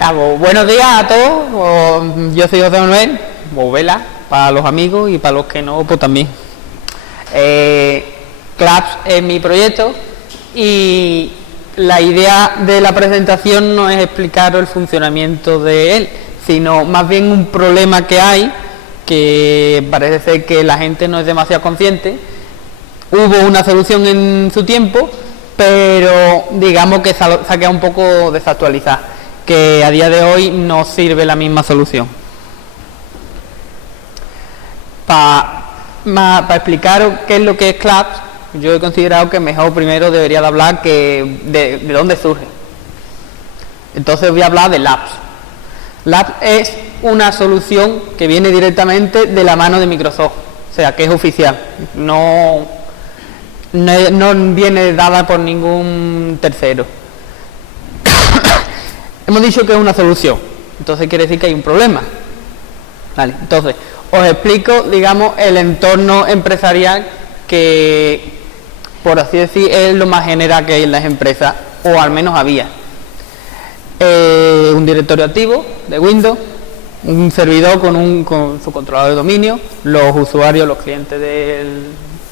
Buenos días a todos, yo soy José Manuel, o Vela, para los amigos y para los que no, pues también. CLAPS es mi proyecto y la idea de la presentación no es explicar el funcionamiento de él, sino más bien un problema que hay, que parece ser que la gente no es demasiado consciente. Hubo una solución en su tiempo, pero digamos que se ha quedado un poco desactualizada, que a día de hoy no sirve la misma solución. Para explicar qué es lo que es CLAPS, yo he considerado que mejor primero debería de hablar de dónde surge. Entonces voy a hablar de LAPS. LAPS es una solución que viene directamente de la mano de Microsoft, o sea que es oficial, no viene dada por ningún tercero. Hemos dicho que es una solución, entonces quiere decir que hay un problema. Vale, entonces os explico, digamos, el entorno empresarial que, por así decir, es lo más general que hay en las empresas, o al menos había. Un directorio activo de Windows, un servidor con su controlador de dominio, los usuarios, los clientes del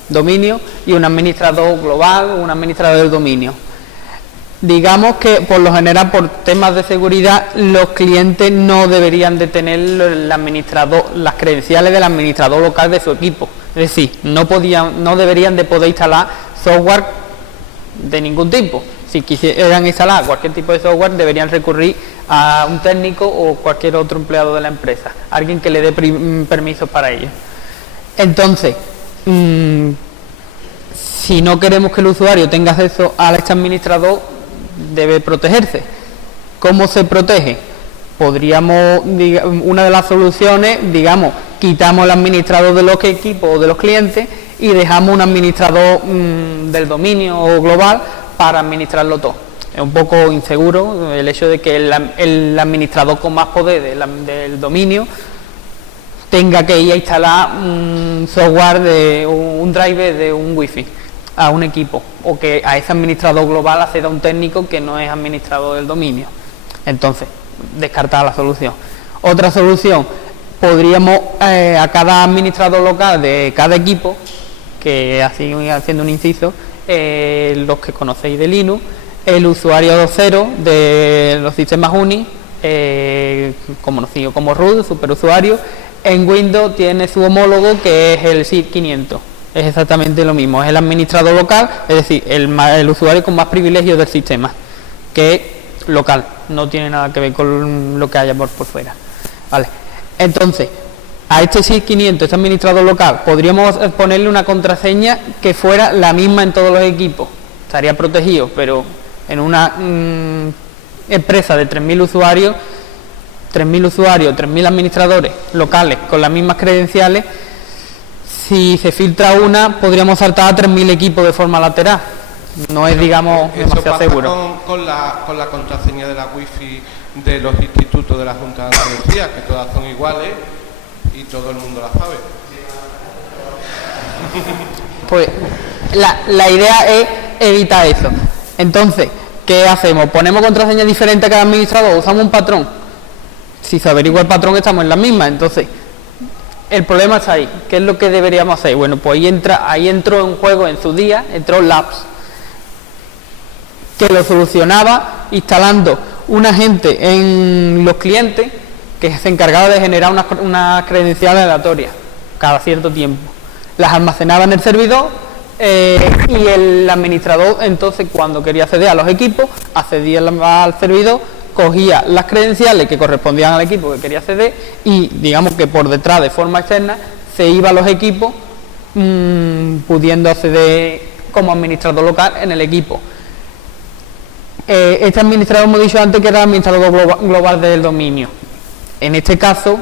dominio y un administrador global, un administrador del dominio. Digamos que por lo general, por temas de seguridad, los clientes no deberían de tener las credenciales del administrador local de su equipo. Es decir, no deberían de poder instalar software de ningún tipo. Si quisieran instalar cualquier tipo de software, deberían recurrir a un técnico o cualquier otro empleado de la empresa, alguien que le dé permisos para ello. Entonces, si no queremos que el usuario tenga acceso al este administrador, debe protegerse. ¿Cómo se protege? Una de las soluciones, digamos, quitamos el administrador de los equipos o de los clientes y dejamos un administrador del dominio o global para administrarlo todo. Es un poco inseguro el hecho de que el administrador con más poder del dominio tenga que ir a instalar un software un driver de un wifi a un equipo, o que a ese administrador global acceda un técnico que no es administrador del dominio. Entonces, descartar la solución. Otra solución, podríamos a cada administrador local de cada equipo, que así haciendo un inciso, los que conocéis de Linux, el usuario 0 de los sistemas UNI, conocido como root, superusuario. En Windows tiene su homólogo, que es el SID 500. Es exactamente lo mismo, es el administrador local, es decir, el usuario con más privilegios del sistema, que es local, no tiene nada que ver con lo que haya por fuera. Vale. Entonces, a este SID 500, este administrador local, podríamos ponerle una contraseña que fuera la misma en todos los equipos, estaría protegido, pero en una empresa de 3.000 usuarios, 3.000 administradores locales con las mismas credenciales, si se filtra una, podríamos saltar a 3.000 equipos de forma lateral. No es, digamos, demasiado seguro. Con la contraseña de la wifi de los institutos de la Junta de Andalucía, que todas son iguales y todo el mundo la sabe. Pues la idea es evitar eso. Entonces, ¿qué hacemos? ¿Ponemos contraseña diferente a cada administrador? ¿Usamos un patrón? Si se averigua el patrón, estamos en la misma. Entonces, el problema está ahí. ¿Qué es lo que deberíamos hacer? Bueno, pues ahí entró en juego en su día, entró LAPS, que lo solucionaba instalando un agente en los clientes que se encargaba de generar unas credenciales aleatorias cada cierto tiempo. Las almacenaba en el servidor y el administrador, entonces, cuando quería acceder a los equipos, accedía al servidor, cogía las credenciales que correspondían al equipo que quería acceder y, digamos que por detrás, de forma externa, se iba a los equipos pudiendo acceder como administrador local en el equipo. Este administrador, hemos dicho antes, que era el administrador global del dominio. En este caso,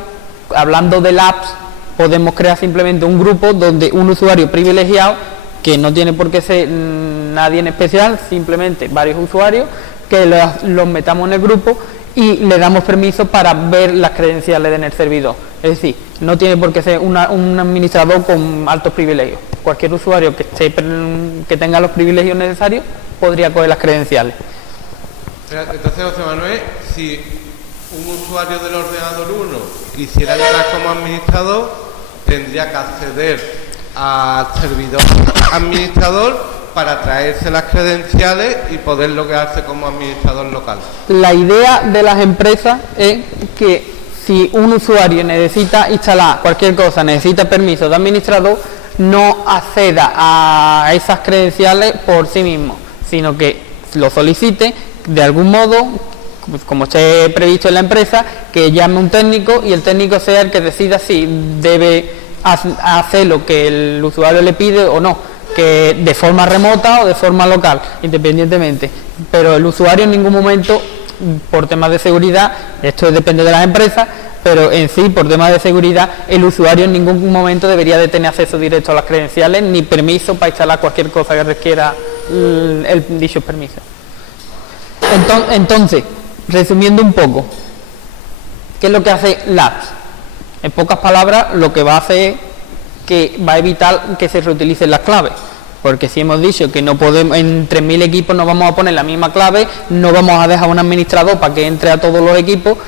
hablando de LAPS, podemos crear simplemente un grupo donde un usuario privilegiado, que no tiene por qué ser nadie en especial, simplemente varios usuarios, que los metamos en el grupo y le damos permiso para ver las credenciales en el servidor. Es decir, no tiene por qué ser un administrador con altos privilegios. Cualquier usuario que tenga los privilegios necesarios podría coger las credenciales. Entonces, José Manuel, si un usuario del ordenador 1 quisiera entrar como administrador, tendría que acceder al servidor administrador para traerse las credenciales y poder loguearse como administrador local. La idea de las empresas es que si un usuario necesita instalar cualquier cosa, necesita permiso de administrador, no acceda a esas credenciales por sí mismo, sino que lo solicite de algún modo, como esté previsto en la empresa, que llame un técnico y el técnico sea el que decida si debe hacer lo que el usuario le pide o no, que de forma remota o de forma local, independientemente. Pero el usuario en ningún momento, por temas de seguridad, esto depende de las empresas, pero en sí, por temas de seguridad, el usuario en ningún momento debería de tener acceso directo a las credenciales ni permiso para instalar cualquier cosa que requiera dicho permiso. Entonces, resumiendo un poco, ¿qué es lo que hace Labs? En pocas palabras, lo que va a hacer es que va a evitar que se reutilicen las claves, porque si hemos dicho que no podemos, en 3.000 equipos no vamos a poner la misma clave, no vamos a dejar un administrador para que entre a todos los equipos,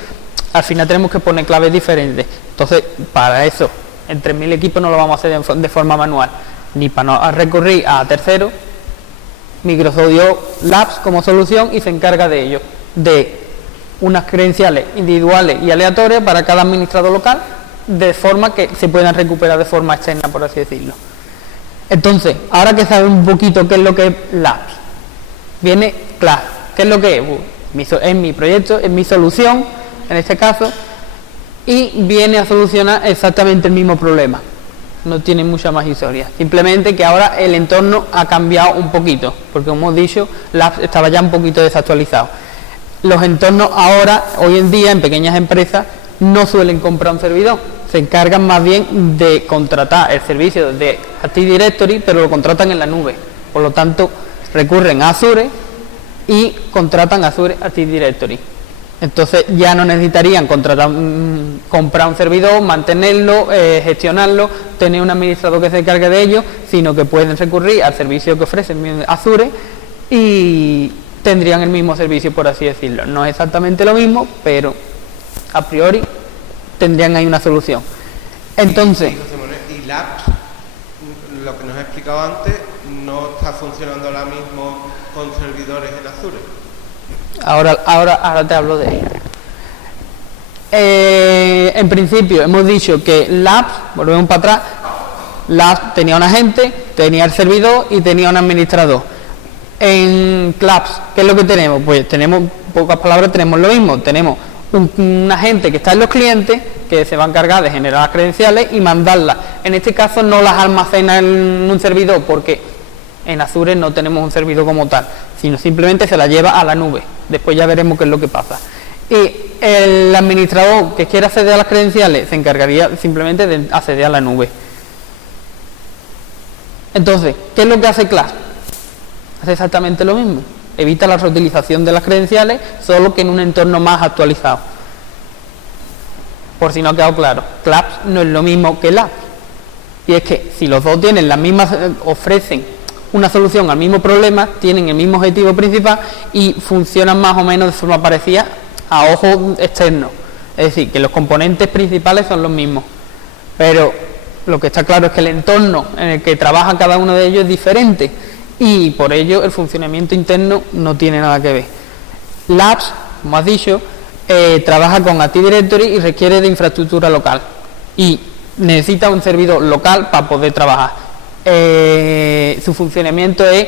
al final tenemos que poner claves diferentes. Entonces, para eso, en 3.000 equipos no lo vamos a hacer de forma manual, ni para no recurrir a terceros. Microsoft dio Labs como solución y se encarga de ello, de unas credenciales individuales y aleatorias para cada administrador local, de forma que se puedan recuperar de forma externa, por así decirlo. Entonces, ahora que saben un poquito qué es lo que es Labs, viene Class. ¿Qué es lo que es? Es mi proyecto, es mi solución, en este caso, y viene a solucionar exactamente el mismo problema. No tiene mucha más historia. Simplemente que ahora el entorno ha cambiado un poquito, porque como hemos dicho, Labs estaba ya un poquito desactualizado. Los entornos ahora, hoy en día, en pequeñas empresas, no suelen comprar un servidor, se encargan más bien de contratar el servicio de Active Directory, pero lo contratan en la nube. Por lo tanto, recurren a Azure y contratan Azure Active Directory. Entonces ya no necesitarían comprar un servidor, mantenerlo, gestionarlo, tener un administrador que se encargue de ello, sino que pueden recurrir al servicio que ofrecen Azure y tendrían el mismo servicio, por así decirlo. No es exactamente lo mismo, pero a priori tendrían ahí una solución. Entonces, y Labs, lo que nos ha explicado antes, no está funcionando ahora mismo con servidores en Azure. Ahora te hablo de ello. En principio hemos dicho que Labs, volvemos para atrás, Labs tenía un agente, tenía el servidor y tenía un administrador. En Labs, ¿qué es lo que tenemos? Pues tenemos, en pocas palabras, tenemos lo mismo. Tenemos un agente que está en los clientes, que se va a encargar de generar las credenciales y mandarlas. En este caso no las almacena en un servidor, porque en Azure no tenemos un servidor como tal, sino simplemente se la lleva a la nube. Después ya veremos qué es lo que pasa. Y el administrador que quiera acceder a las credenciales se encargaría simplemente de acceder a la nube. Entonces, ¿qué es lo que hace Class? Hace exactamente lo mismo. Evita la reutilización de las credenciales, solo que en un entorno más actualizado. Por si no ha quedado claro, Class no es lo mismo que Labs. Y es que si los dos tienen las mismas, ofrecen una solución al mismo problema, tienen el mismo objetivo principal y funcionan más o menos de forma parecida a ojo externo. Es decir, que los componentes principales son los mismos. Pero lo que está claro es que el entorno en el que trabaja cada uno de ellos es diferente. Y por ello el funcionamiento interno no tiene nada que ver. Labs, como has dicho, trabaja con Active Directory y requiere de infraestructura local y necesita un servidor local para poder trabajar. Su funcionamiento es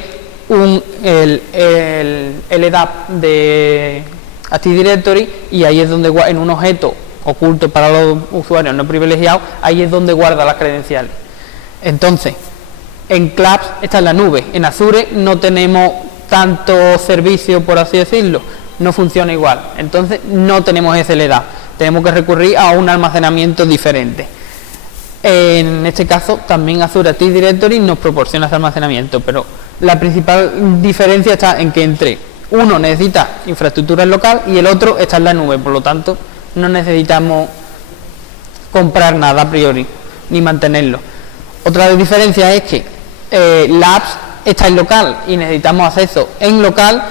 el LDAP de Active Directory, y ahí es donde, en un objeto oculto para los usuarios no privilegiados, ahí es donde guarda las credenciales. Entonces, en Class está en la nube. En Azure no tenemos tanto servicio, por así decirlo, no funciona igual. Entonces no tenemos ese LDAP, tenemos que recurrir a un almacenamiento diferente. En este caso también Azure Active Directory nos proporciona ese almacenamiento, pero la principal diferencia está en que uno necesita infraestructura local y el otro está en la nube. Por lo tanto, no necesitamos comprar nada a priori ni mantenerlo. Otra diferencia es que Labs está en local y necesitamos acceso en local,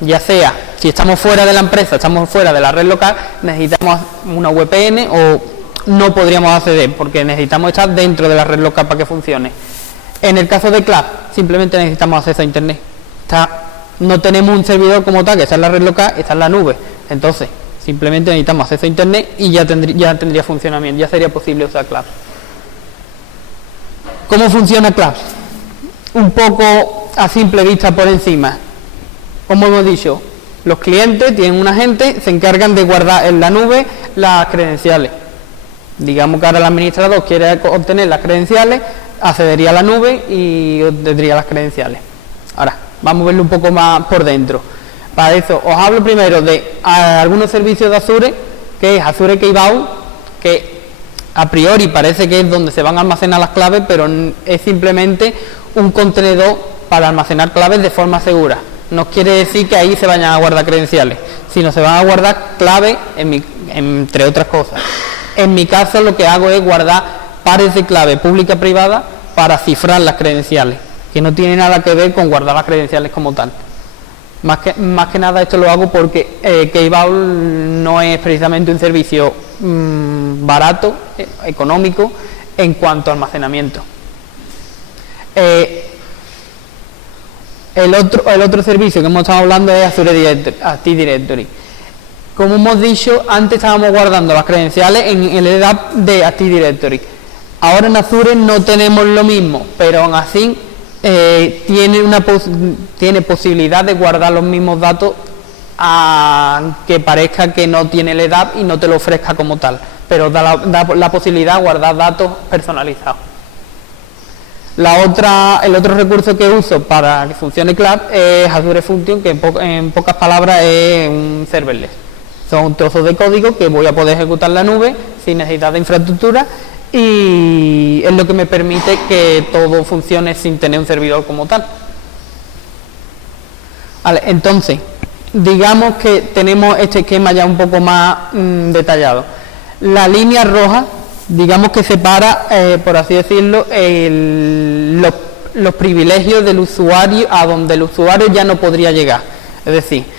ya sea si estamos fuera de la empresa, estamos fuera de la red local, necesitamos una VPN o no podríamos acceder porque necesitamos estar dentro de la red local para que funcione. En el caso de Club, simplemente necesitamos acceso a internet. No tenemos un servidor como tal que está en la red local, está en la nube. Entonces, simplemente necesitamos acceso a internet y ya tendría funcionamiento, ya sería posible usar Club. ¿Cómo funciona Club? Un poco a simple vista por encima. Como hemos dicho, los clientes tienen un agente, se encargan de guardar en la nube las credenciales. Digamos que ahora el administrador quiere obtener las credenciales, accedería a la nube y obtendría las credenciales. Ahora, vamos a verlo un poco más por dentro. Para eso, os hablo primero de algunos servicios de Azure, que es Azure Key Vault, que a priori parece que es donde se van a almacenar las claves, pero es simplemente un contenedor para almacenar claves de forma segura. No quiere decir que ahí se vayan a guardar credenciales, sino se van a guardar claves, entre otras cosas. En mi caso lo que hago es guardar pares de clave pública-privada para cifrar las credenciales, que no tiene nada que ver con guardar las credenciales como tal. Más que nada esto lo hago porque Key Vault no es precisamente un servicio barato, económico, en cuanto a almacenamiento. El otro servicio que hemos estado hablando es Azure Active Directory. Como hemos dicho, antes estábamos guardando las credenciales en el EDAP de Active Directory. Ahora en Azure no tenemos lo mismo, pero aún así tiene posibilidad de guardar los mismos datos, aunque parezca que no tiene el EDAP y no te lo ofrezca como tal, pero da la posibilidad de guardar datos personalizados. El otro recurso que uso para que funcione Club es Azure Function, que en pocas palabras es un serverless. Son trozos de código que voy a poder ejecutar en la nube sin necesidad de infraestructura y es lo que me permite que todo funcione sin tener un servidor como tal. Vale, entonces, digamos que tenemos este esquema ya un poco más detallado. La línea roja, digamos que separa, por así decirlo, los privilegios del usuario a donde el usuario ya no podría llegar. Es decir,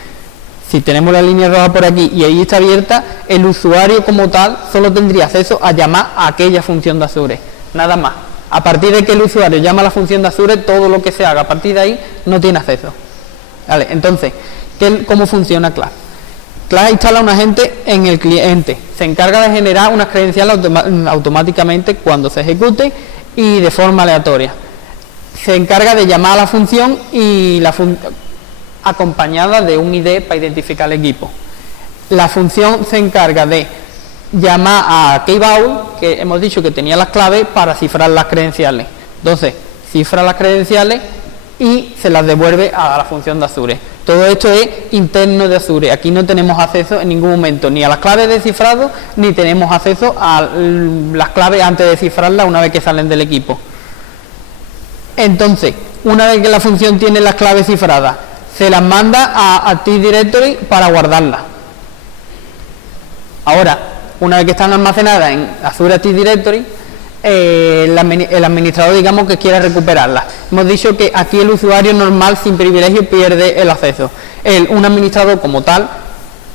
si tenemos la línea roja por aquí y ahí está abierta, el usuario como tal solo tendría acceso a llamar a aquella función de Azure, nada más. A partir de que el usuario llama a la función de Azure, todo lo que se haga a partir de ahí no tiene acceso. Vale, entonces, ¿cómo funciona Club? Club instala un agente en el cliente, se encarga de generar unas credenciales automáticamente cuando se ejecute y de forma aleatoria. Se encarga de llamar a la función y acompañada de un ID para identificar el equipo. La función se encarga de llamar a Key Vault, que hemos dicho que tenía las claves para cifrar las credenciales. Entonces, cifra las credenciales y se las devuelve a la función de Azure. Todo esto es interno de Azure. Aquí no tenemos acceso en ningún momento ni a las claves de cifrado, ni tenemos acceso a las claves antes de cifrarlas una vez que salen del equipo. Entonces, una vez que la función tiene las claves cifradas, se las manda a Active Directory para guardarlas. Ahora, una vez que están almacenadas en Azure Active Directory, el administrador, digamos, que quiere recuperarlas. Hemos dicho que aquí el usuario normal sin privilegio pierde el acceso. Un administrador como tal,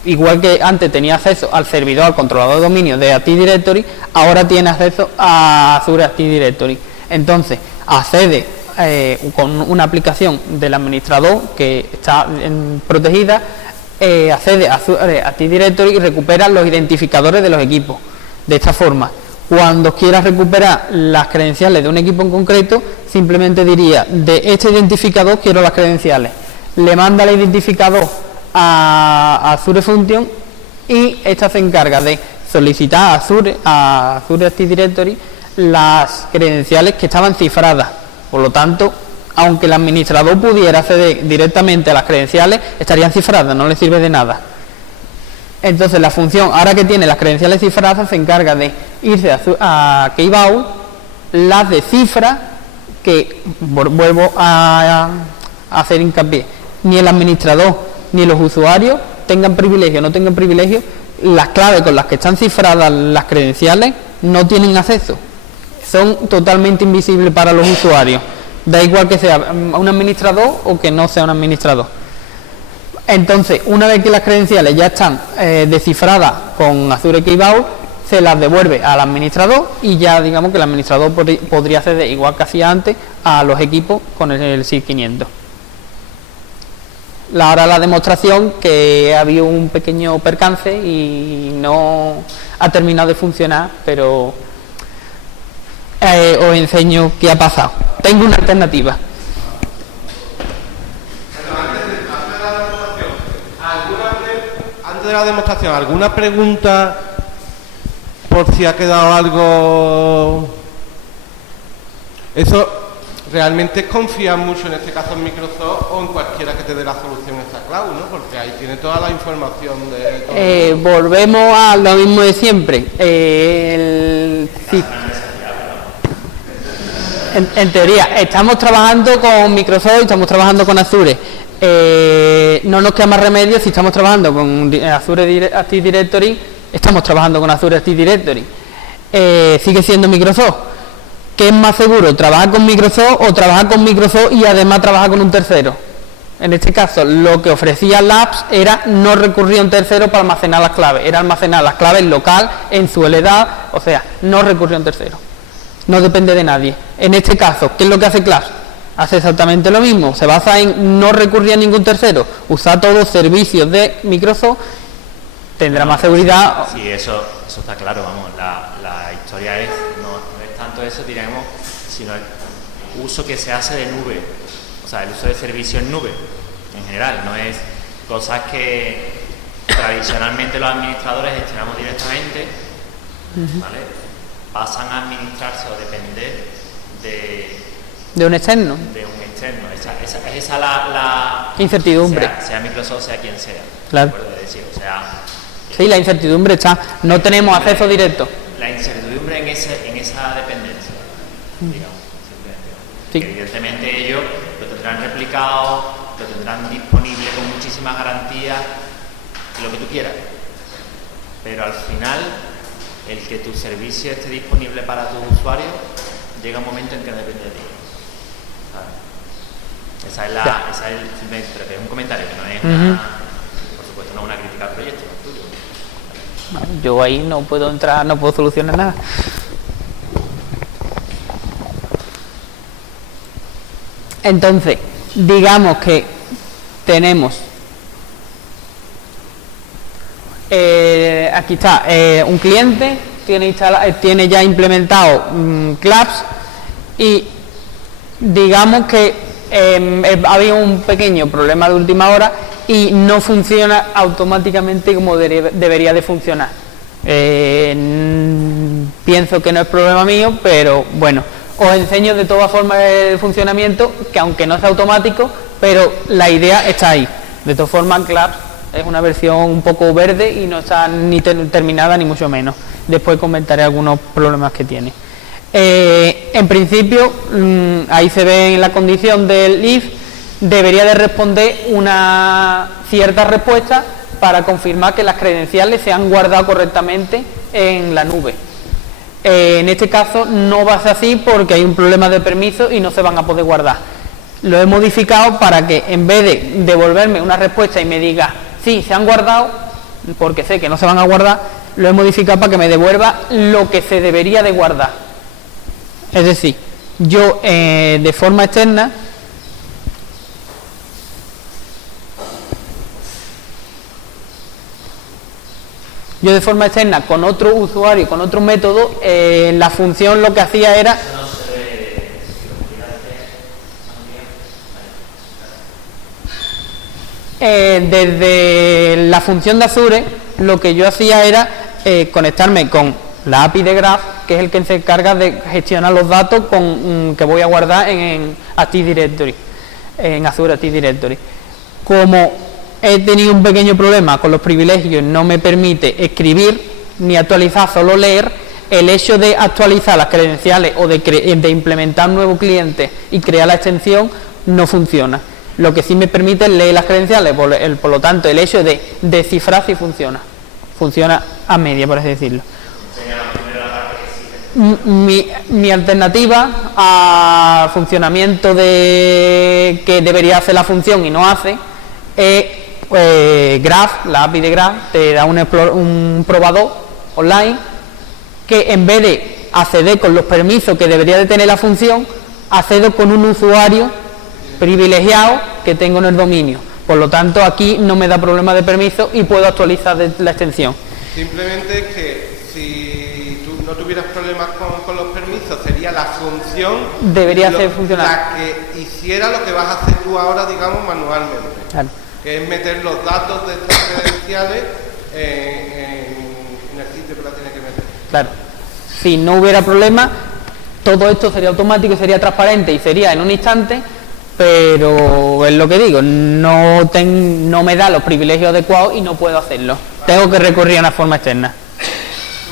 igual que antes tenía acceso al servidor, al controlador de dominio de Active Directory, ahora tiene acceso a Azure Active Directory. Entonces, accede con una aplicación del administrador que está protegida, accede a Active Directory y recupera los identificadores de los equipos. De esta forma, cuando quiera recuperar las credenciales de un equipo en concreto, simplemente diría: de este identificador quiero las credenciales. Le manda el identificador a Azure Function y esta se encarga de solicitar a Azure Active Directory las credenciales que estaban cifradas. Por lo tanto, aunque el administrador pudiera acceder directamente a las credenciales, estarían cifradas, no le sirve de nada. Entonces la función, ahora que tiene las credenciales cifradas, se encarga de irse a Key Vault, las descifra, que vuelvo a hacer hincapié, ni el administrador ni los usuarios tengan privilegio o no tengan privilegio, las claves con las que están cifradas las credenciales no tienen acceso. Son totalmente invisibles para los usuarios, da igual que sea un administrador o que no sea un administrador. Entonces, una vez que las credenciales ya están descifradas con Azure Key Vault, se las devuelve al administrador y ya digamos que el administrador podría acceder, igual que hacía antes, a los equipos con el SIR 500. Ahora la demostración, que ha habido un pequeño percance y no ha terminado de funcionar, pero os enseño qué ha pasado. Tengo una alternativa. Antes de la demostración, ¿alguna pregunta por si ha quedado algo? Eso, ¿realmente confías mucho en este caso en Microsoft o en cualquiera que te dé la solución a esta cloud, ¿no? Porque ahí tiene toda la información de todo. Volvemos a lo mismo de siempre. En teoría, estamos trabajando con Microsoft y estamos trabajando con Azure. No nos queda más remedio. Si estamos trabajando con Azure Active Directory, estamos trabajando con Azure Active Directory. Sigue siendo Microsoft. ¿Qué es más seguro? ¿Trabajar con Microsoft o trabajar con Microsoft y además trabajar con un tercero? En este caso, lo que ofrecía Labs era no recurrir a un tercero para almacenar las claves, era almacenar las claves local, en su LDAP, o sea, no recurrir a un tercero. No depende de nadie. En este caso, ¿qué es lo que hace Class? Hace exactamente lo mismo, se basa en no recurrir a ningún tercero, usar todos los servicios de Microsoft, tendrá más seguridad. Sí, eso está claro, vamos, la historia es, no es tanto eso, diremos, sino el uso que se hace de nube, o sea, el uso de servicio en nube, en general, no es cosas que tradicionalmente los administradores gestionamos directamente, ¿vale? Pasan a administrarse o depender de un externo. De un externo. Esa la incertidumbre. Sea Microsoft, sea quien sea. Claro. Decir, o sea, sí, la incertidumbre está. No tenemos acceso directo. La incertidumbre en esa dependencia, digamos, simplemente. Sí. Que evidentemente ellos lo tendrán replicado, lo tendrán disponible con muchísimas garantías, lo que tú quieras. Pero al final, el que tu servicio esté disponible para tus usuarios, llega un momento en que no depende de ti. ¿Sabes? Esa es simplemente, pero que es un comentario, que no es por supuesto no es una crítica al proyecto, no es tuyo. No, yo ahí no puedo entrar, no puedo solucionar nada. Entonces, digamos que tenemos aquí está un cliente, tiene ya implementado Claps y digamos que había un pequeño problema de última hora y no funciona automáticamente como debería de funcionar. Pienso que no es problema mío, pero bueno, os enseño de todas formas el funcionamiento, que aunque no es automático, pero la idea está ahí. De todas formas, Claps es una versión un poco verde y no está ni terminada ni mucho menos. Después comentaré algunos problemas que tiene. En principio, ahí se ve en la condición del if, debería de responder una cierta respuesta para confirmar que las credenciales se han guardado correctamente en la nube. En este caso no va a ser así porque hay un problema de permiso y no se van a poder guardar. Lo he modificado para que en vez de devolverme una respuesta y me diga sí, se han guardado, porque sé que no se van a guardar, lo he modificado para que me devuelva lo que se debería de guardar. Es decir, yo de forma externa con otro usuario, con otro método, la función lo que hacía era desde la función de Azure, lo que yo hacía era conectarme con la API de Graph, que es el que se encarga de gestionar los datos que voy a guardar en Active Directory, en Azure Active Directory. Como he tenido un pequeño problema con los privilegios, no me permite escribir ni actualizar, solo leer, el hecho de actualizar las credenciales o de implementar un nuevo cliente y crear la extensión no funciona. Lo que sí me permite es leer las credenciales, por lo tanto el hecho de descifrar sí funciona a media, por así decirlo. Mi alternativa a funcionamiento de que debería hacer la función y no hace es Graph, la API de Graph, te da un probador online que en vez de acceder con los permisos que debería de tener la función, accedo con un usuario privilegiado que tengo en el dominio. Por lo tanto, aquí no me da problema de permiso y puedo actualizar la extensión. Simplemente que si tú no tuvieras problemas con los permisos, sería la función debería hacer funcionar la que hiciera lo que vas a hacer tú ahora, digamos, manualmente. Claro. Que es meter los datos de estas credenciales en el sitio que la tienes que meter. Claro. Si no hubiera problema, todo esto sería automático, sería transparente y sería en un instante, pero es lo que digo, no me da los privilegios adecuados y no puedo hacerlo. Tengo que recurrir a una forma externa.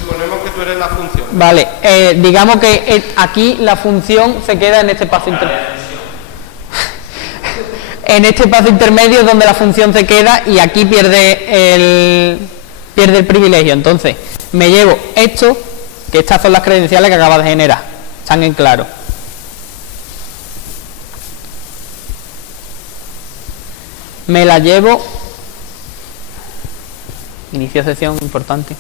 Suponemos que tú eres la función. Vale, digamos que aquí la función se queda en este paso intermedio. En este paso intermedio es donde la función se queda y aquí pierde el privilegio. Entonces, me llevo esto, que estas son las credenciales que acaba de generar. Están en claro. Me la llevo. Inicio sesión, importante.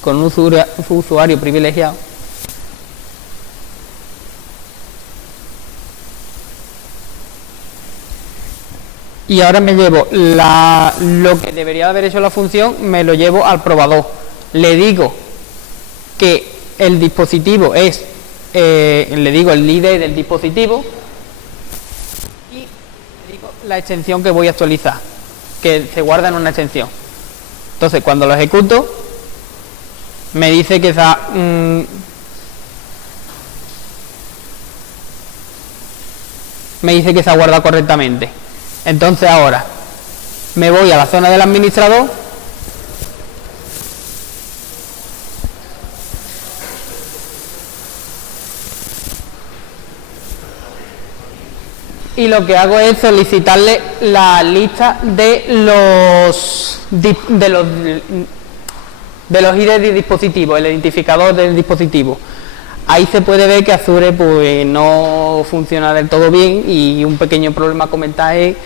Con un usuario privilegiado. Y ahora me llevo lo que debería haber hecho la función, me lo llevo al probador. Le digo que el dispositivo es, le digo el ID del dispositivo y le digo la extensión que voy a actualizar, que se guarda en una extensión. Entonces, cuando lo ejecuto, me dice que esa se ha guardado correctamente. Entonces ahora me voy a la zona del administrador y lo que hago es solicitarle la lista de los ID de dispositivo, el identificador del dispositivo. Ahí se puede ver que Azure pues no funciona del todo bien y un pequeño problema a comentar es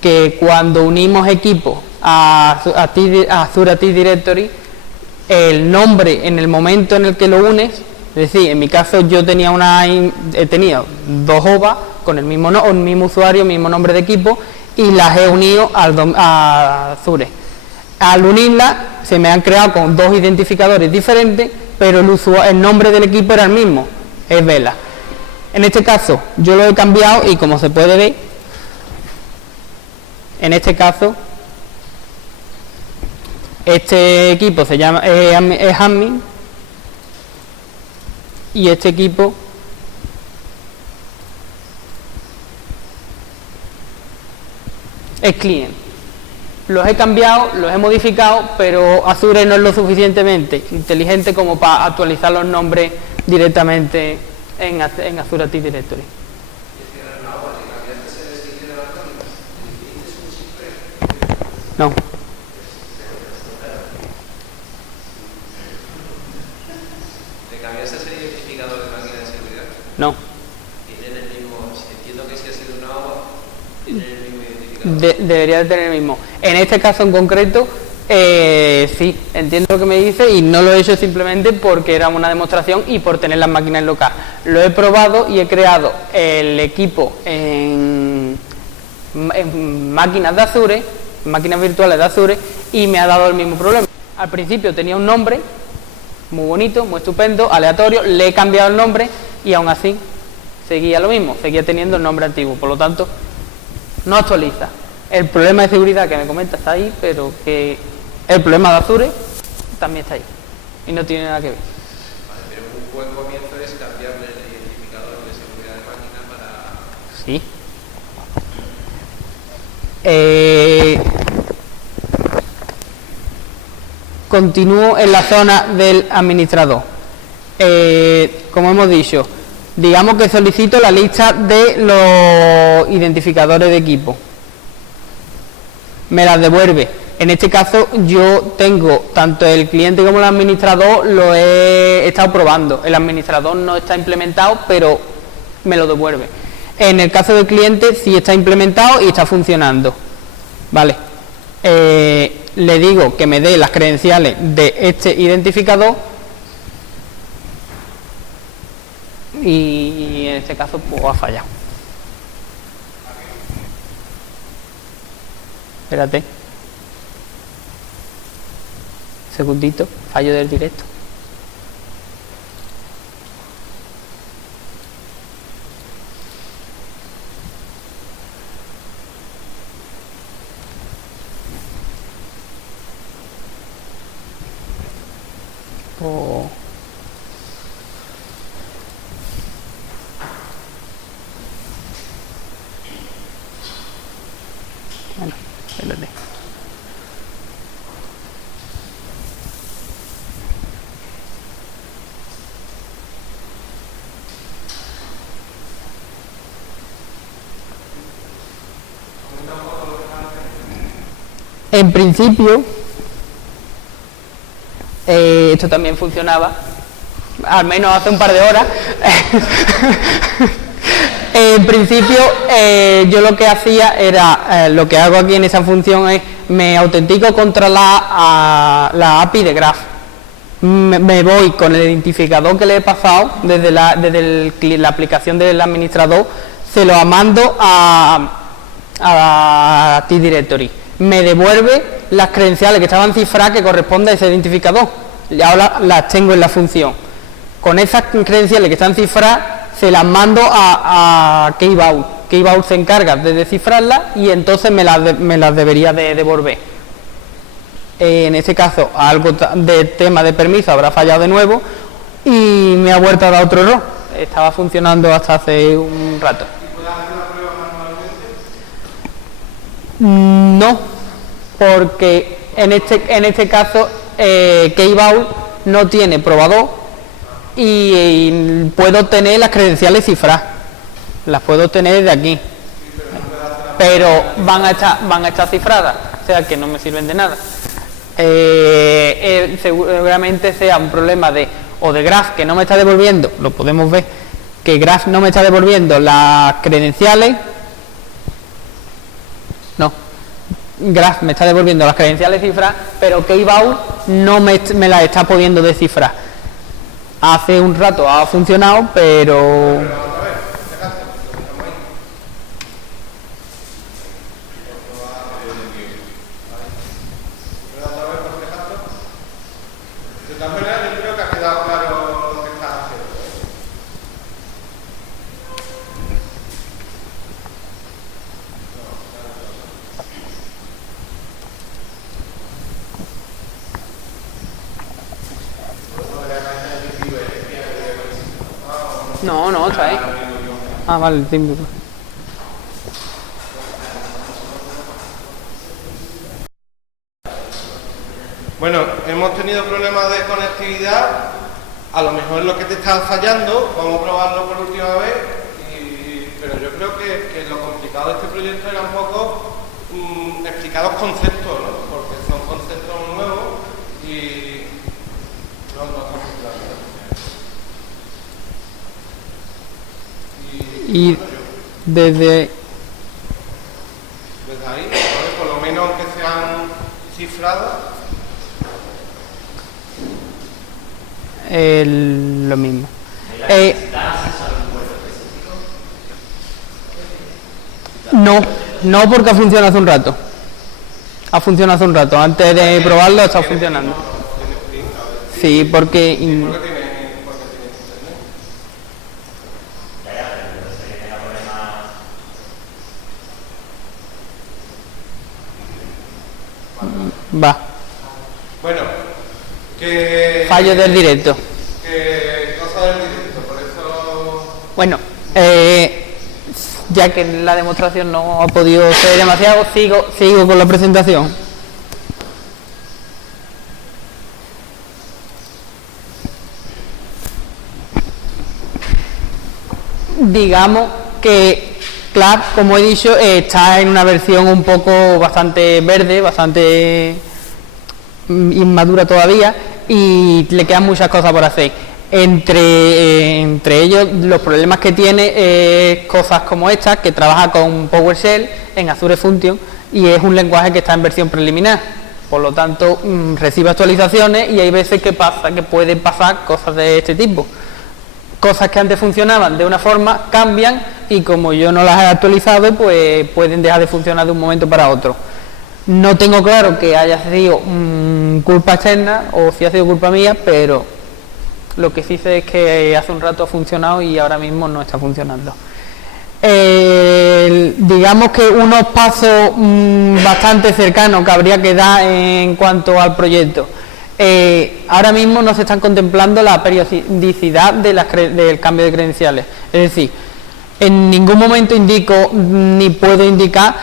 que cuando unimos equipos a Azure Active Directory, el nombre en el momento en el que lo unes, es decir, en mi caso yo he tenido dos OVA con el mismo usuario, mismo nombre de equipo y las he unido a Azure. Al unirlas se me han creado con dos identificadores diferentes, pero el nombre del equipo era el mismo, es Vela. En este caso yo lo he cambiado y como se puede ver, en este caso este equipo se llama es admin y este equipo es client. Los he cambiado, los he modificado, pero Azure no es lo suficientemente inteligente como para actualizar los nombres directamente en Azure Active Directory. No. ¿Le cambiaste ese identificador de máquina de seguridad? No. Tiene el mismo, entiendo que si ha sido una OVA, tiene el mismo identificador. Debería de tener el mismo. En este caso en concreto, sí, entiendo lo que me dice y no lo he hecho simplemente porque era una demostración y por tener las máquinas locales. Lo he probado y he creado el equipo en máquinas de Azure, máquinas virtuales de Azure, y me ha dado el mismo problema. Al principio tenía un nombre muy bonito, muy estupendo, aleatorio, le he cambiado el nombre y aún así seguía lo mismo, seguía teniendo el nombre antiguo, por lo tanto no actualiza. El problema de seguridad que me comenta está ahí, pero que el problema de Azure también está ahí y no tiene nada que ver. Vale, pero un buen comienzo es cambiarle el identificador de seguridad de máquina para... Sí. Continúo en la zona del administrador. Como hemos dicho, digamos que solicito la lista de los identificadores de equipo. Me las devuelve. En este caso yo tengo tanto el cliente como el administrador, lo he estado probando. El administrador no está implementado, pero me lo devuelve. En el caso del cliente sí está implementado y está funcionando. Vale. Le digo que me dé las credenciales de este identificador y en este caso pues ha fallado. Espérate. Segundito, fallo del directo. Oh. Bueno, espérate. En principio, esto también funcionaba, al menos hace un par de horas. En principio, yo lo que hacía era, lo que hago aquí en esa función es, me autentico contra la API de Graph. Me voy con el identificador que le he pasado desde la aplicación del administrador, se lo mando a Active Directory. Me devuelve las credenciales que estaban cifradas que corresponden a ese identificador. Y ahora las tengo en la función. Con esas credenciales que están cifradas, se las mando a Keyvault. Keyvault se encarga de descifrarlas y entonces me las debería de devolver. En este caso, algo de tema de permiso habrá fallado de nuevo y me ha vuelto a dar otro error. Estaba funcionando hasta hace un rato. No, porque en este caso Keyvault no tiene probador y puedo tener las credenciales cifradas, las puedo tener de aquí, pero van a estar cifradas, o sea que no me sirven de nada. Seguramente sea un problema de Graph que no me está devolviendo, lo podemos ver, que Graph no me está devolviendo las credenciales. No, Graph me está devolviendo las credenciales cifradas, pero Keyvault no me las está pudiendo descifrar. Hace un rato ha funcionado, pero... De todas maneras, yo creo que ha quedado claro lo que estás haciendo. No, está ahí. Ah, vale, el tiempo. Bueno, hemos tenido problemas de conectividad, a lo mejor es lo que te está fallando, vamos a probarlo por última vez, pero yo creo que lo complicado de este proyecto era un poco explicar los conceptos, ¿no? Porque son conceptos nuevos y no está funcionando. Y desde ahí, ¿vale? Por lo menos aunque sean cifradas. Lo mismo. No porque ha funcionado hace un rato. Ha funcionado hace un rato. Antes de probarlo está funcionando. Sí, porque... Va. Bueno, que... Fallo del directo. Que cosa del directo, por eso... Bueno, ya que la demostración no ha podido ser demasiado, sigo con la presentación. Digamos que Clap, como he dicho, está en una versión un poco bastante verde, bastante inmadura todavía, y le quedan muchas cosas por hacer. Entre ellos, los problemas que tiene cosas como estas, que trabaja con PowerShell en Azure Function y es un lenguaje que está en versión preliminar. Por lo tanto, recibe actualizaciones y hay veces que pueden pasar cosas de este tipo. Cosas que antes funcionaban de una forma cambian y como yo no las he actualizado, pues pueden dejar de funcionar de un momento para otro. No tengo claro que haya sido culpa externa o si ha sido culpa mía, pero lo que sí sé es que hace un rato ha funcionado y ahora mismo no está funcionando. Digamos que unos pasos bastante cercanos que habría que dar en cuanto al proyecto. Ahora mismo no se están contemplando la periodicidad del cambio de credenciales. Es decir, en ningún momento indico ni puedo indicar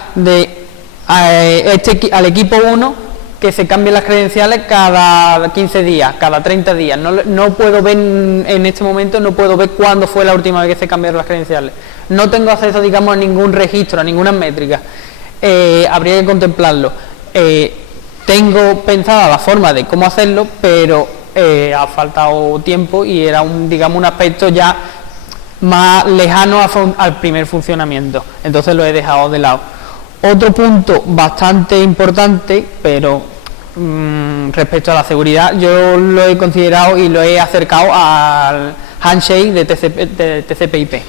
al equipo 1 que se cambien las credenciales cada 15 días, cada 30 días. No puedo ver en este momento, no puedo ver cuándo fue la última vez que se cambiaron las credenciales. No tengo acceso, digamos, a ningún registro, a ninguna métrica. Habría que contemplarlo. Tengo pensada la forma de cómo hacerlo, pero ha faltado tiempo y era un aspecto ya más lejano al primer funcionamiento. Entonces lo he dejado de lado. Otro punto bastante importante, pero respecto a la seguridad, yo lo he considerado y lo he acercado al handshake de TCP/IP.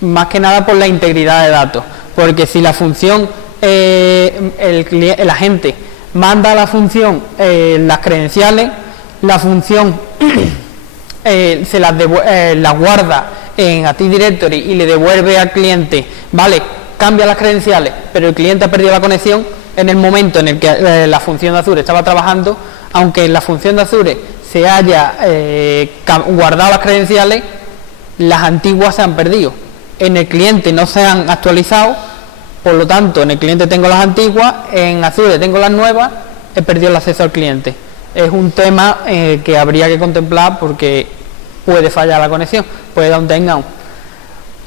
Más que nada por la integridad de datos, porque si la función, el agente manda a la función las credenciales, la función se las guarda en Active Directory y le devuelve al cliente, vale, cambia las credenciales, pero el cliente ha perdido la conexión en el momento en el que la función de Azure estaba trabajando. Aunque en la función de Azure se haya guardado las credenciales, las antiguas se han perdido. En el cliente no se han actualizado, por lo tanto en el cliente tengo las antiguas, en Azure tengo las nuevas, he perdido el acceso al cliente. Es un tema que habría que contemplar porque puede fallar la conexión, puede dar un down.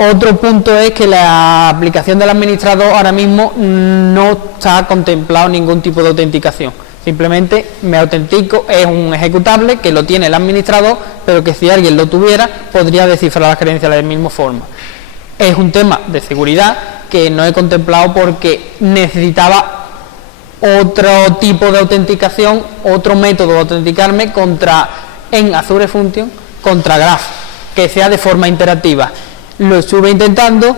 Otro punto es que la aplicación del administrador ahora mismo no está contemplado ningún tipo de autenticación. Simplemente me autentico, es un ejecutable que lo tiene el administrador, pero que si alguien lo tuviera podría descifrar las credenciales de la misma forma. Es un tema de seguridad que no he contemplado porque necesitaba otro tipo de autenticación, otro método de autenticarme en Azure Function contra Graph, que sea de forma interactiva. Lo estuve intentando,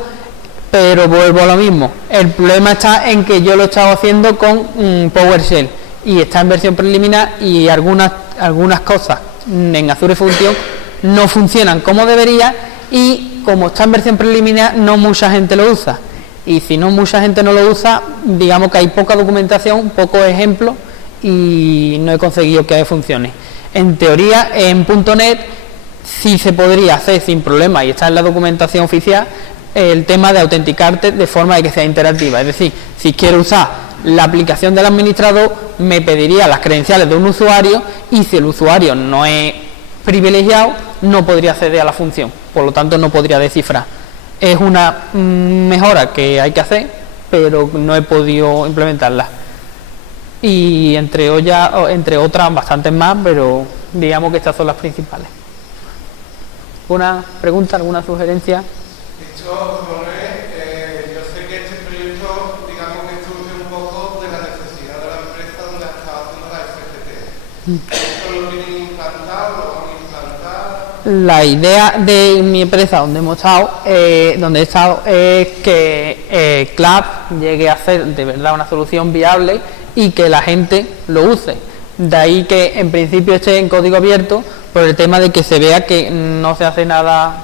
pero vuelvo a lo mismo. El problema está en que yo lo he estado haciendo con PowerShell y está en versión preliminar y algunas cosas en Azure Function no funcionan como debería y como está en versión preliminar no mucha gente lo usa. Y si no mucha gente no lo usa, digamos que hay poca documentación, pocos ejemplos y no he conseguido que funcione. En teoría, en .NET sí se podría hacer sin problema y está en la documentación oficial el tema de autenticarte de forma de que sea interactiva. Es decir, si quiero usar la aplicación del administrador, me pediría las credenciales de un usuario y si el usuario no es privilegiado, no podría acceder a la función. Por lo tanto, no podría descifrar. Es una mejora que hay que hacer, pero no he podido implementarla. Y entre otras, bastantes más, pero digamos que estas son las principales. ¿Alguna pregunta, alguna sugerencia? Esto, yo sé que este proyecto, digamos que surge un poco de la necesidad de la empresa donde estaba haciendo la FGT. ¿Esto lo tienen implantado, lo van a implantar? La idea de mi empresa donde he estado es que Cloud llegue a ser de verdad una solución viable y que la gente lo use. De ahí que en principio esté en código abierto por el tema de que se vea que no se hace nada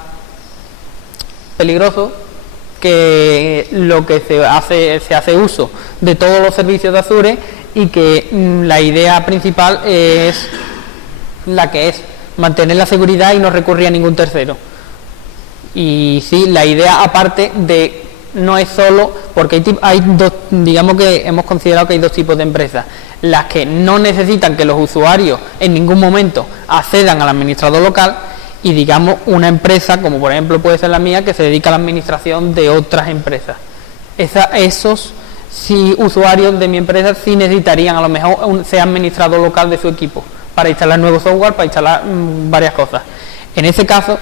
peligroso, que lo que se hace uso de todos los servicios de Azure y que la idea principal es la que es mantener la seguridad y no recurrir a ningún tercero. Y sí, la idea aparte de no es solo, porque hay dos, digamos que hemos considerado que hay dos tipos de empresas: las que no necesitan que los usuarios en ningún momento accedan al administrador local, y digamos una empresa como por ejemplo puede ser la mía, que se dedica a la administración de otras empresas. Esos usuarios de mi empresa sí necesitarían a lo mejor ser administrador local de su equipo para instalar nuevo software, para instalar varias cosas. En ese caso,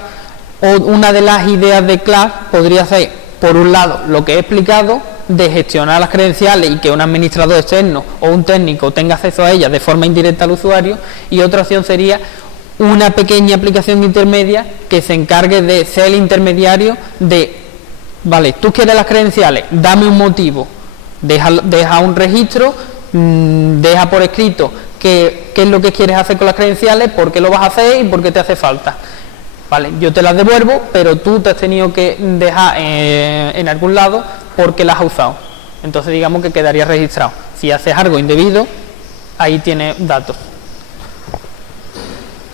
una de las ideas de Cloud podría ser, por un lado, lo que he explicado, de gestionar las credenciales y que un administrador externo o un técnico tenga acceso a ellas de forma indirecta al usuario, y otra opción sería una pequeña aplicación intermedia que se encargue de ser el intermediario de, vale, tú quieres las credenciales, dame un motivo, deja un registro, deja por escrito qué es lo que quieres hacer con las credenciales, por qué lo vas a hacer y por qué te hace falta. Vale, yo te las devuelvo, pero tú te has tenido que dejar en algún lado porque las has usado. Entonces digamos que quedaría registrado. Si haces algo indebido, ahí tienes datos.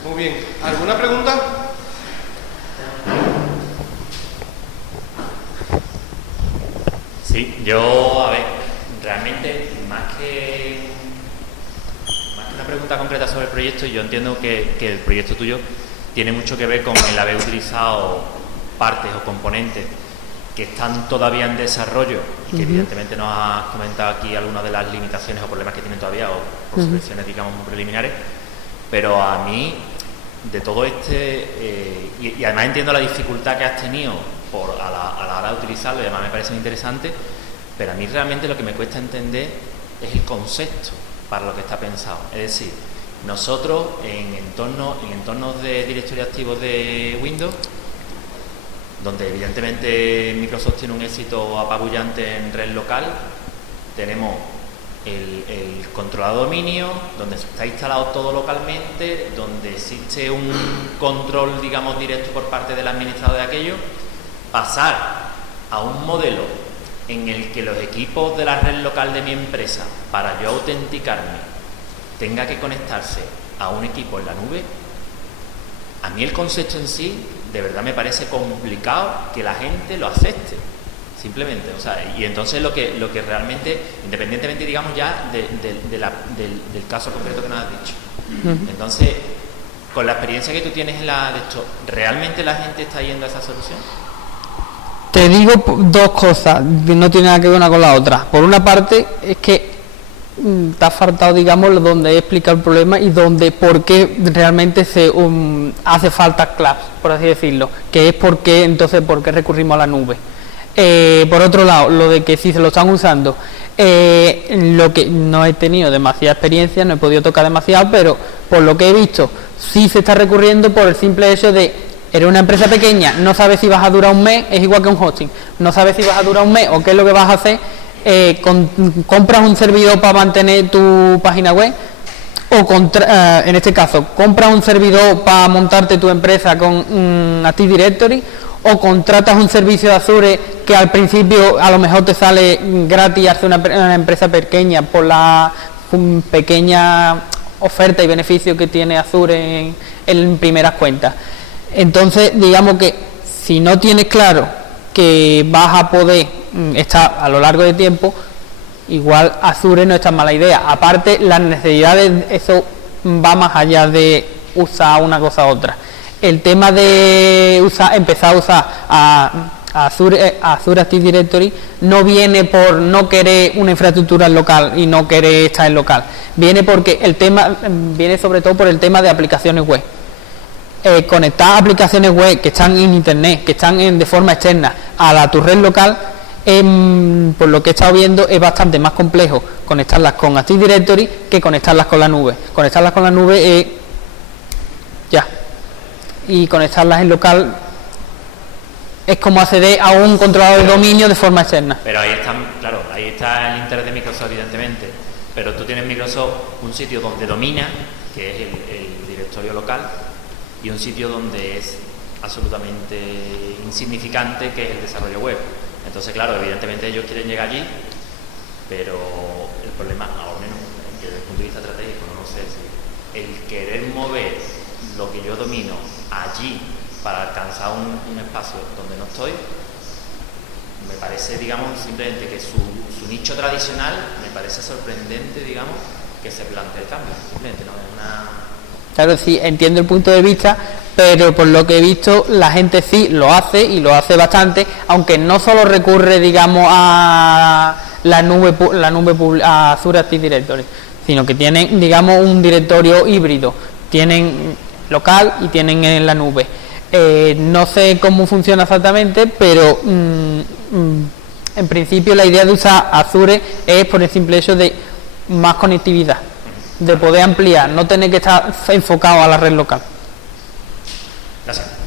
Muy bien. ¿Alguna pregunta? Sí, yo, a ver, realmente más que una pregunta concreta sobre el proyecto, yo entiendo que el proyecto tuyo tiene mucho que ver con el haber utilizado partes o componentes que están todavía en desarrollo y que evidentemente nos has comentado aquí algunas de las limitaciones o problemas que tienen todavía, o por soluciones digamos muy preliminares, pero a mí de todo y además entiendo la dificultad que has tenido a la hora de utilizarlo, y además me parece muy interesante, pero a mí realmente lo que me cuesta entender es el concepto para lo que está pensado. Es decir, nosotros en entornos de directorio activo de Windows, donde evidentemente Microsoft tiene un éxito apabullante en red local, tenemos el controlador dominio, donde está instalado todo localmente, donde existe un control, digamos, directo por parte del administrador de aquello. Pasar a un modelo en el que los equipos de la red local de mi empresa, para yo autenticarme, tenga que conectarse a un equipo en la nube, a mí el concepto en sí, de verdad me parece complicado que la gente lo acepte, simplemente, o sea, y entonces lo que realmente, independientemente, digamos, ya del caso concreto que nos has dicho, entonces, con la experiencia que tú tienes de esto, ¿realmente la gente está yendo a esa solución? Te digo dos cosas, no tiene nada que ver una con la otra. Por una parte, es que te ha faltado, digamos, donde he explicado el problema y por qué realmente hace falta CLAPS, por así decirlo, que es por qué recurrimos a la nube. Por otro lado, lo de que si se lo están usando, lo que no he tenido demasiada experiencia, no he podido tocar demasiado, pero por lo que he visto, sí se está recurriendo por el simple hecho de eres una empresa pequeña, no sabes si vas a durar un mes, es igual que un hosting, no sabes si vas a durar un mes o qué es lo que vas a hacer, compras un servidor para mantener tu página web, o en este caso, compras un servidor para montarte tu empresa con Active Directory, o contratas un servicio de Azure que al principio a lo mejor te sale gratis hacer una empresa pequeña por la pequeña oferta y beneficio que tiene Azure en primeras cuentas. Entonces, digamos que si no tienes claro que vas a poder estar a lo largo de tiempo, igual Azure no es tan mala idea. Aparte, las necesidades, eso va más allá de usar una cosa u otra. El tema de empezar a usar a Azure Active Directory no viene por no querer una infraestructura local y no querer estar en local. Viene viene sobre todo por el tema de aplicaciones web. Conectar aplicaciones web que están en internet, que están de forma externa a tu red local, por lo que he estado viendo, es bastante más complejo conectarlas con Active Directory que conectarlas con la nube. Conectarlas con la nube es y conectarlas en local es como acceder a un controlador de dominio de forma externa. Pero ahí está el interés de Microsoft, evidentemente, pero tú tienes Microsoft un sitio donde domina, que es el directorio local, y un sitio donde es absolutamente insignificante, que es el desarrollo web. Entonces, claro, evidentemente ellos quieren llegar allí, pero el problema, al menos desde el punto de vista estratégico, no lo sé, si el querer mover lo que yo domino allí para alcanzar un espacio donde no estoy, me parece, digamos, simplemente que su nicho tradicional me parece sorprendente, digamos, que se plantee el cambio. Simplemente no es una... Claro, sí, entiendo el punto de vista, pero por lo que he visto, la gente sí lo hace y lo hace bastante, aunque no solo recurre, digamos, a la nube a Azure Active Directory, sino que tienen, digamos, un directorio híbrido, tienen local y tienen en la nube. No sé cómo funciona exactamente, pero En principio la idea de usar Azure es por el simple hecho de más conectividad, de poder ampliar, no tener que estar enfocado a la red local. Gracias.